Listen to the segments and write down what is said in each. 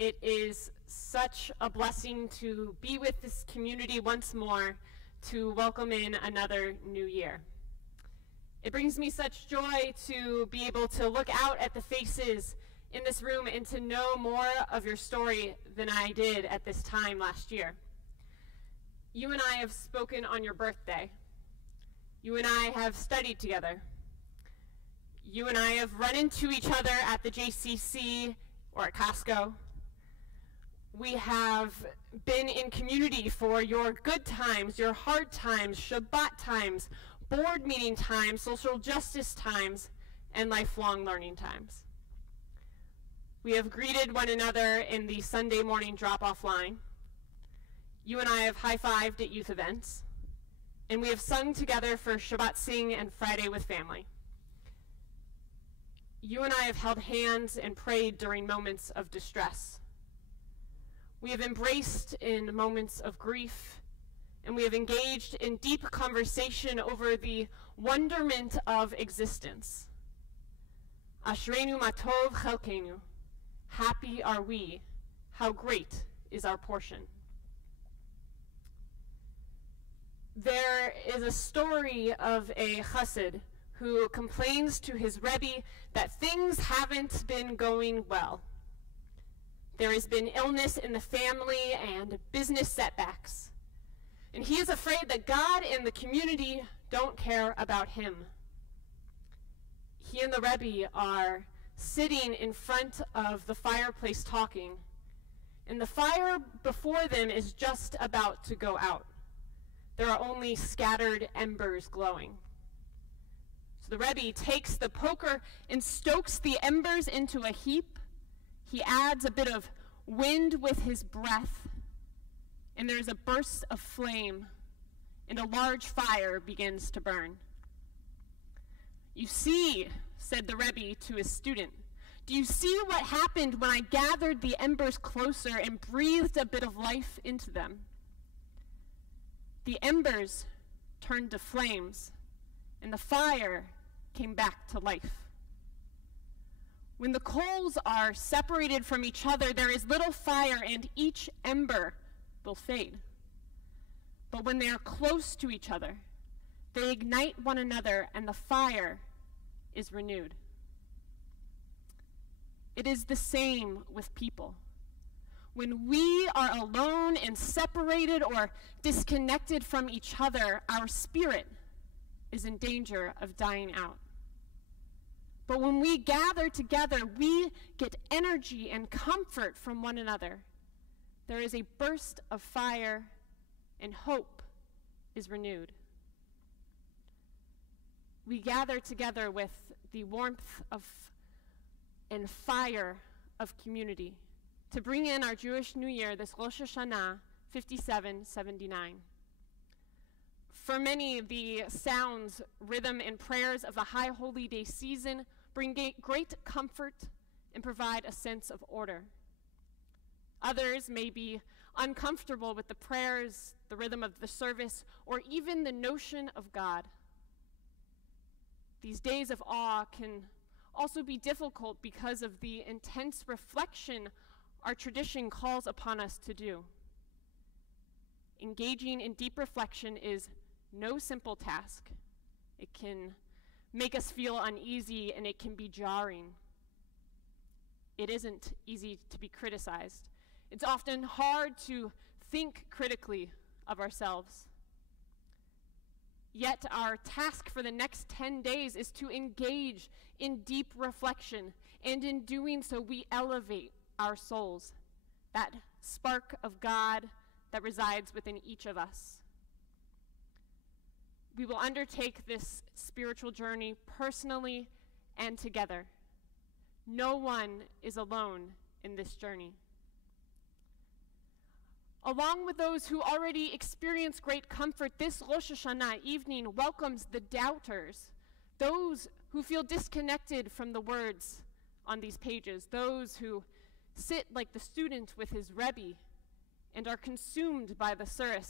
It is such a blessing to be with this community once more, to welcome in another new year. It brings me such joy to be able to look out at the faces in this room and to know more of your story than I did at this time last year. You and I have spoken on your birthday. You and I have studied together. You and I have run into each other at the JCC or at Costco. We have been in community for your good times, your hard times, Shabbat times, board meeting times, social justice times, and lifelong learning times. We have greeted one another in the Sunday morning drop-off line. You and I have high-fived at youth events. And we have sung together for Shabbat Sing and Friday with Family. You and I have held hands and prayed during moments of distress. We have embraced in moments of grief, and we have engaged in deep conversation over the wonderment of existence. Ashreinu matov chelkenu. Happy are we. How great is our portion. There is a story of a chassid who complains to his Rebbe that things haven't been going well. There has been illness in the family and business setbacks. And he is afraid that God and the community don't care about him. He and the Rebbe are sitting in front of the fireplace talking, and the fire before them is just about to go out. There are only scattered embers glowing. So the Rebbe takes the poker and stokes the embers into a heap. He adds a bit of wind with his breath, and there's a burst of flame, and a large fire begins to burn. "You see," said the Rebbe to his student, "do you see what happened when I gathered the embers closer and breathed a bit of life into them? The embers turned to flames, and the fire came back to life. When the coals are separated from each other, there is little fire, and each ember will fade. But when they are close to each other, they ignite one another, and the fire is renewed." It is the same with people. When we are alone and separated or disconnected from each other, our spirit is in danger of dying out. But when we gather together, we get energy and comfort from one another. There is a burst of fire, and hope is renewed. We gather together with the warmth of and fire of community to bring in our Jewish New Year, this Rosh Hashanah 5779. For many, the sounds, rhythm, and prayers of the High Holy Day season bring great comfort and provide a sense of order. Others may be uncomfortable with the prayers, the rhythm of the service, or even the notion of God. These days of awe can also be difficult because of the intense reflection our tradition calls upon us to do. Engaging in deep reflection is no simple task. It can make us feel uneasy, and it can be jarring. It isn't easy to be criticized. It's often hard to think critically of ourselves. Yet our task for the next 10 days is to engage in deep reflection, and in doing so we elevate our souls, that spark of God that resides within each of us. We will undertake this spiritual journey personally and together. No one is alone in this journey. Along with those who already experience great comfort, this Rosh Hashanah evening welcomes the doubters, those who feel disconnected from the words on these pages, those who sit like the student with his Rebbe and are consumed by the surah,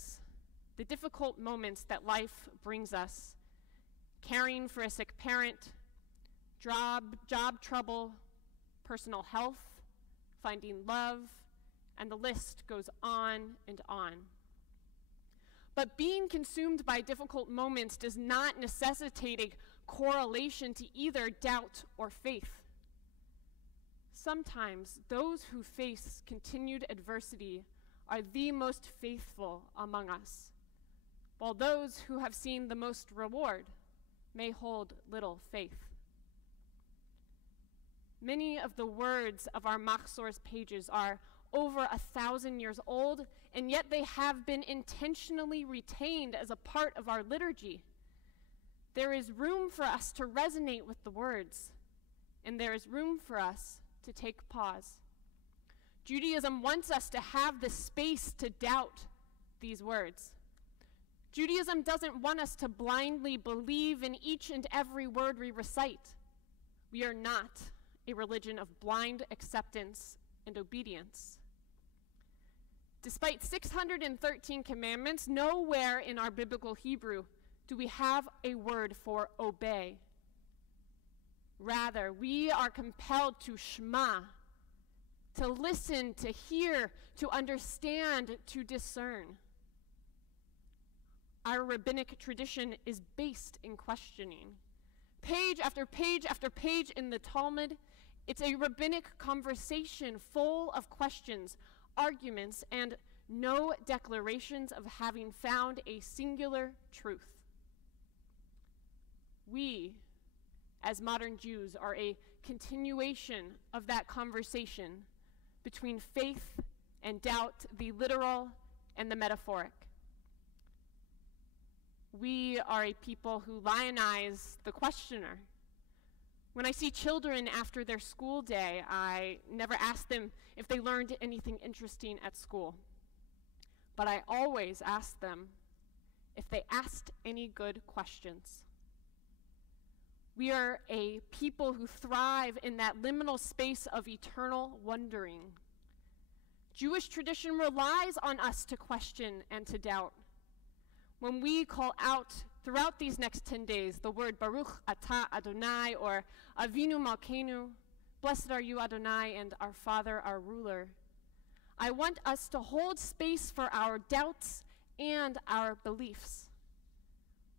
the difficult moments that life brings us, caring for a sick parent, job trouble, personal health, finding love, and the list goes on and on. But being consumed by difficult moments does not necessitate a correlation to either doubt or faith. Sometimes those who face continued adversity are the most faithful among us, while those who have seen the most reward may hold little faith. Many of the words of our Machzor's pages are over 1,000 years old, and yet they have been intentionally retained as a part of our liturgy. There is room for us to resonate with the words, and there is room for us to take pause. Judaism wants us to have the space to doubt these words. Judaism doesn't want us to blindly believe in each and every word we recite. We are not a religion of blind acceptance and obedience. Despite 613 commandments, nowhere in our biblical Hebrew do we have a word for obey. Rather, we are compelled to shema, to listen, to hear, to understand, to discern. Our rabbinic tradition is based in questioning. Page after page after page in the Talmud, it's a rabbinic conversation full of questions, arguments, and no declarations of having found a singular truth. We, as modern Jews, are a continuation of that conversation between faith and doubt, the literal and the metaphoric. We are a people who lionize the questioner. When I see children after their school day, I never ask them if they learned anything interesting at school. But I always ask them if they asked any good questions. We are a people who thrive in that liminal space of eternal wondering. Jewish tradition relies on us to question and to doubt. When we call out throughout these next 10 days the word Baruch Atah Adonai or Avinu Malkeinu, blessed are you Adonai and our Father, our ruler, I want us to hold space for our doubts and our beliefs.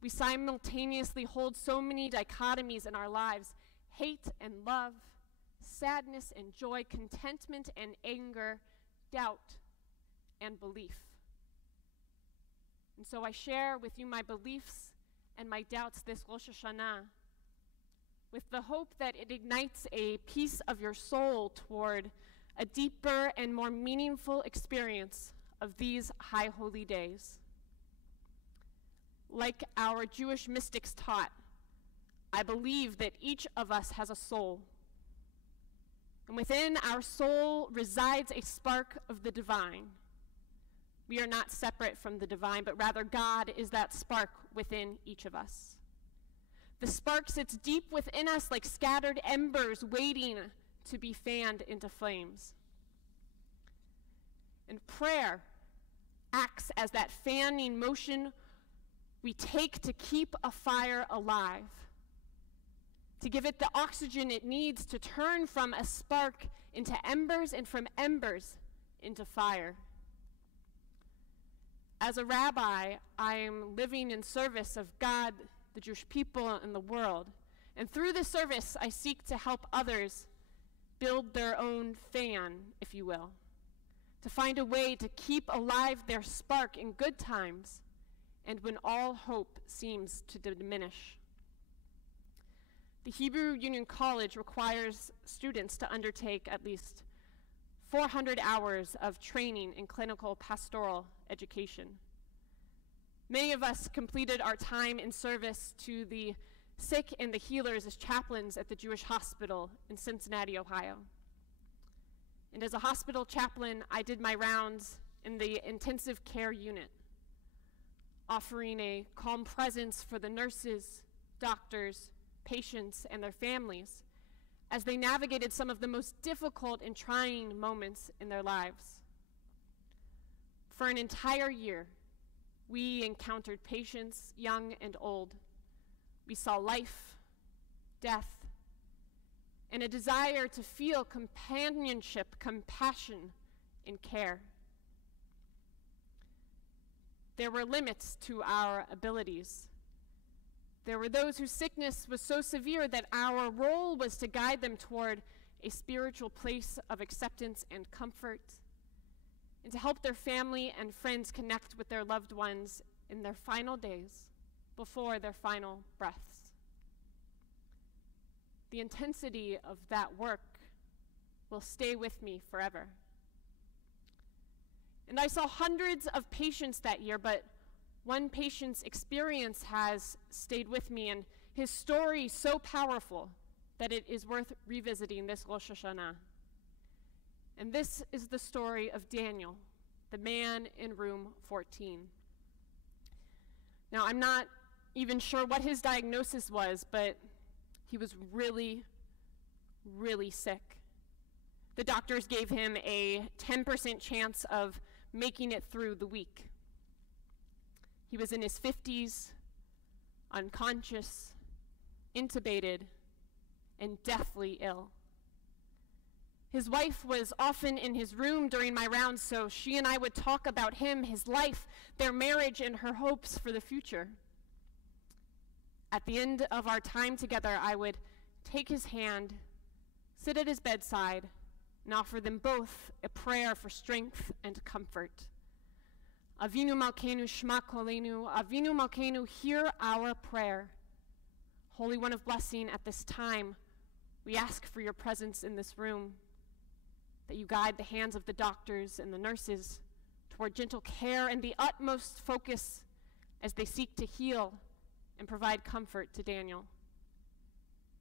We simultaneously hold so many dichotomies in our lives: hate and love, sadness and joy, contentment and anger, doubt and belief. And so I share with you my beliefs and my doubts this Rosh Hashanah with the hope that it ignites a piece of your soul toward a deeper and more meaningful experience of these high holy days. Like our Jewish mystics taught, I believe that each of us has a soul. And within our soul resides a spark of the divine. We are not separate from the divine, but rather God is that spark within each of us. The spark sits deep within us like scattered embers waiting to be fanned into flames. And prayer acts as that fanning motion we take to keep a fire alive, to give it the oxygen it needs to turn from a spark into embers and from embers into fire. As a rabbi, I am living in service of God, the Jewish people, and the world. And through this service, I seek to help others build their own fan, if you will, to find a way to keep alive their spark in good times and when all hope seems to diminish. The Hebrew Union College requires students to undertake at least 400 hours of training in clinical pastoral education. Many of us completed our time in service to the sick and the healers as chaplains at the Jewish hospital in Cincinnati, Ohio. And as a hospital chaplain, I did my rounds in the intensive care unit, offering a calm presence for the nurses, doctors, patients, and their families as they navigated some of the most difficult and trying moments in their lives. For an entire year, we encountered patients, young and old. We saw life, death, and a desire to feel companionship, compassion, and care. There were limits to our abilities. There were those whose sickness was so severe that our role was to guide them toward a spiritual place of acceptance and comfort, and to help their family and friends connect with their loved ones in their final days before their final breaths. The intensity of that work will stay with me forever. And I saw hundreds of patients that year, but one patient's experience has stayed with me, and his story so powerful that it is worth revisiting this Rosh Hashanah. And this is the story of Daniel, the man in room 14. Now, I'm not even sure what his diagnosis was, but he was really, really sick. The doctors gave him a 10% chance of making it through the week. He was in his 50s, unconscious, intubated, and deathly ill. His wife was often in his room during my rounds, so she and I would talk about him, his life, their marriage, and her hopes for the future. At the end of our time together, I would take his hand, sit at his bedside, and offer them both a prayer for strength and comfort. Avinu Malkeinu Shema Kolenu, Avinu Malkeinu, hear our prayer. Holy One of Blessing, at this time, we ask for your presence in this room, that you guide the hands of the doctors and the nurses toward gentle care and the utmost focus as they seek to heal and provide comfort to Daniel.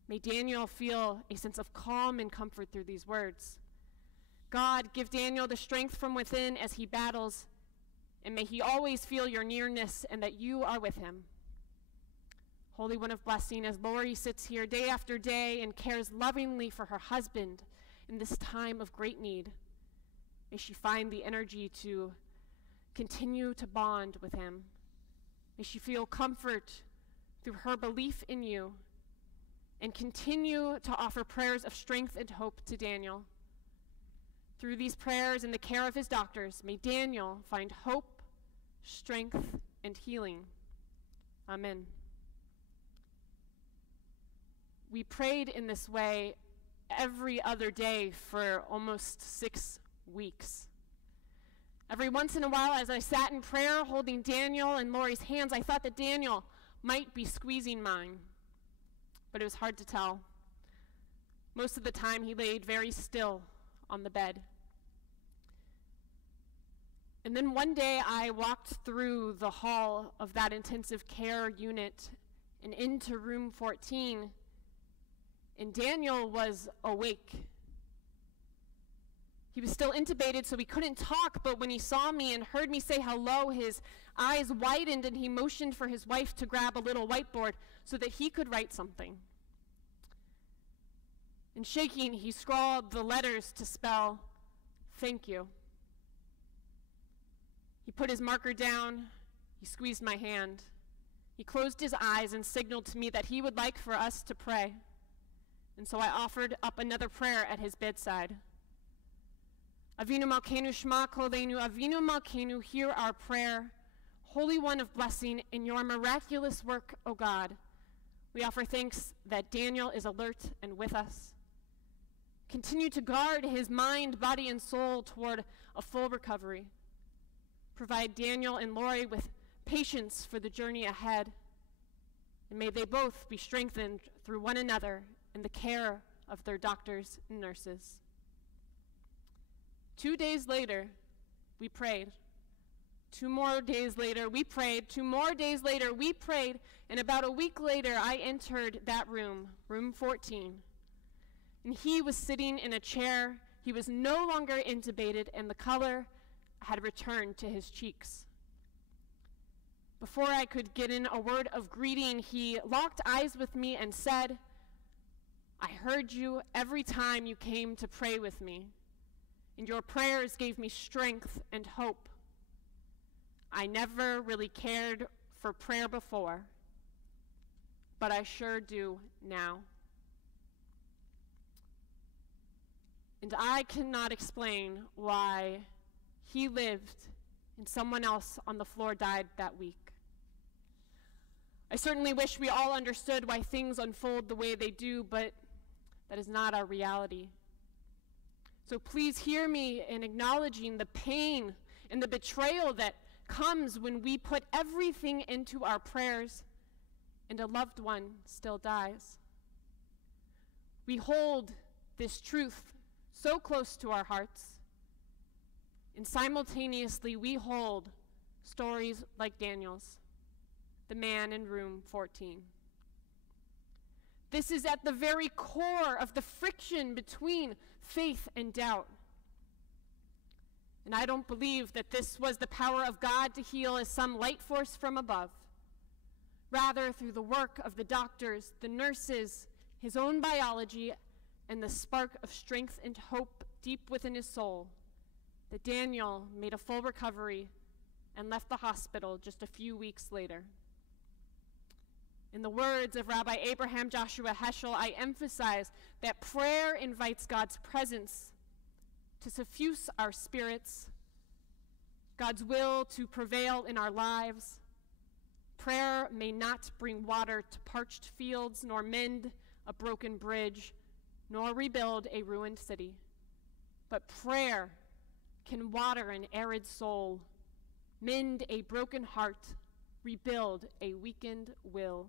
May Daniel feel a sense of calm and comfort through these words. God, give Daniel the strength from within as he battles, and may he always feel your nearness and that you are with him. Holy One of Blessing, as Lori sits here day after day and cares lovingly for her husband in this time of great need, may she find the energy to continue to bond with him. May she feel comfort through her belief in you and continue to offer prayers of strength and hope to Daniel. Through these prayers and the care of his doctors, may Daniel find hope, strength, and healing. Amen. We prayed in this way every other day for almost 6 weeks. Every once in a while, as I sat in prayer holding Daniel and Lori's hands, I thought that Daniel might be squeezing mine, but it was hard to tell. Most of the time, he laid very still on the bed. And then one day, I walked through the hall of that intensive care unit and into room 14, and Daniel was awake. He was still intubated, so he couldn't talk, but when he saw me and heard me say hello, his eyes widened and he motioned for his wife to grab a little whiteboard so that he could write something. And shaking, he scrawled the letters to spell, "Thank you." He put his marker down, he squeezed my hand. He closed his eyes and signaled to me that he would like for us to pray. And so I offered up another prayer at his bedside. Avinu Malkeinu Shema Kolenu, Avinu Malkeinu, hear our prayer. Holy One of Blessing, in your miraculous work, O God, we offer thanks that Daniel is alert and with us. Continue to guard his mind, body, and soul toward a full recovery. Provide Daniel and Lori with patience for the journey ahead. And may they both be strengthened through one another in the care of their doctors and nurses. 2 days later, we prayed. 2 more days later, we prayed. 2 more days later, we prayed. And about a week later, I entered that room, room 14. And he was sitting in a chair. He was no longer intubated, and the color had returned to his cheeks. Before I could get in a word of greeting, he locked eyes with me and said, "I heard you every time you came to pray with me, and your prayers gave me strength and hope. I never really cared for prayer before, but I sure do now." And I cannot explain why he lived and someone else on the floor died that week. I certainly wish we all understood why things unfold the way they do, but that is not our reality. So please hear me in acknowledging the pain and the betrayal that comes when we put everything into our prayers and a loved one still dies. We hold this truth so close to our hearts, and simultaneously we hold stories like Daniel's, the man in room 14. This is at the very core of the friction between faith and doubt. And I don't believe that this was the power of God to heal as some light force from above. Rather, through the work of the doctors, the nurses, his own biology, and the spark of strength and hope deep within his soul, that Daniel made a full recovery and left the hospital just a few weeks later. In the words of Rabbi Abraham Joshua Heschel, I emphasize that prayer invites God's presence to suffuse our spirits, God's will to prevail in our lives. Prayer may not bring water to parched fields, nor mend a broken bridge, nor rebuild a ruined city. But prayer can water an arid soul, mend a broken heart, rebuild a weakened will.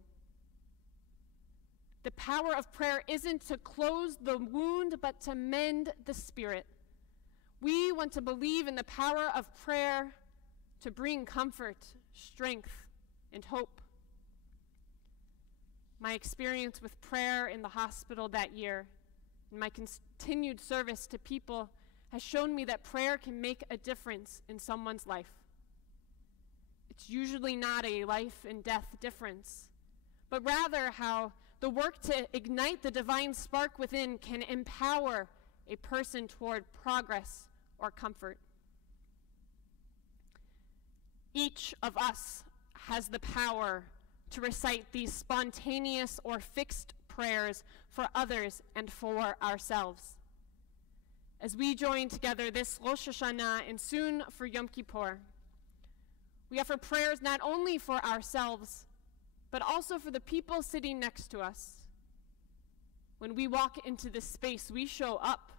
The power of prayer isn't to close the wound, but to mend the spirit. We want to believe in the power of prayer to bring comfort, strength, and hope. My experience with prayer in the hospital that year and my continued service to people has shown me that prayer can make a difference in someone's life. It's usually not a life and death difference, but rather how the work to ignite the divine spark within can empower a person toward progress or comfort. Each of us has the power to recite these spontaneous or fixed prayers for others and for ourselves. As we join together this Rosh Hashanah and soon for Yom Kippur, we offer prayers not only for ourselves, but also for the people sitting next to us. When we walk into this space, we show up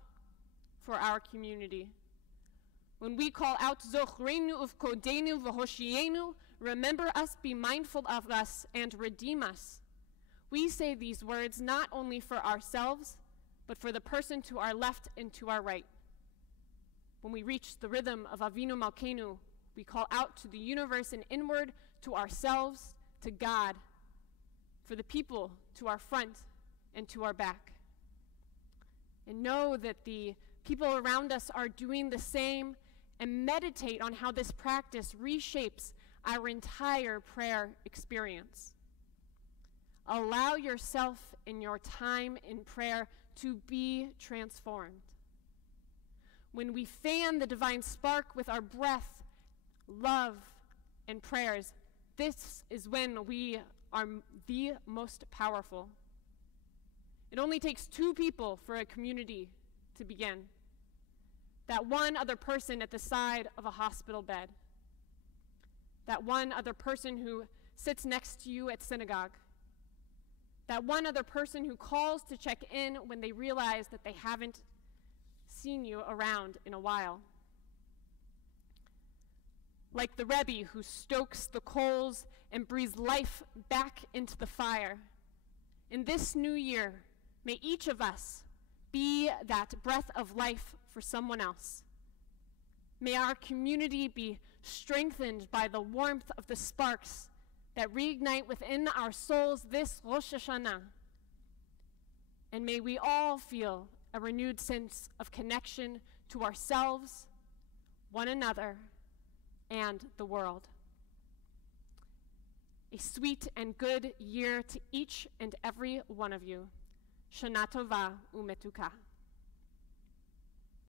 for our community. When we call out, Zochreinu uvkodenu v'hoshienu, remember us, be mindful of us, and redeem us. We say these words not only for ourselves, but for the person to our left and to our right. When we reach the rhythm of Avinu Malkeinu, we call out to the universe and inward to ourselves, to God, for the people to our front and to our back. And know that the people around us are doing the same, and meditate on how this practice reshapes our entire prayer experience. Allow yourself in your time in prayer to be transformed. When we fan the divine spark with our breath, love, and prayers, this is when we are the most powerful. It only takes 2 people for a community to begin. That one other person at the side of a hospital bed. That one other person who sits next to you at synagogue. That one other person who calls to check in when they realize that they haven't seen you around in a while. Like the Rebbe who stokes the coals and breathes life back into the fire. In this new year, may each of us be that breath of life for someone else. May our community be strengthened by the warmth of the sparks that reignite within our souls this Rosh Hashanah. And may we all feel a renewed sense of connection to ourselves, one another, and the world. A sweet and good year to each and every one of you. Shana Tova umetuka.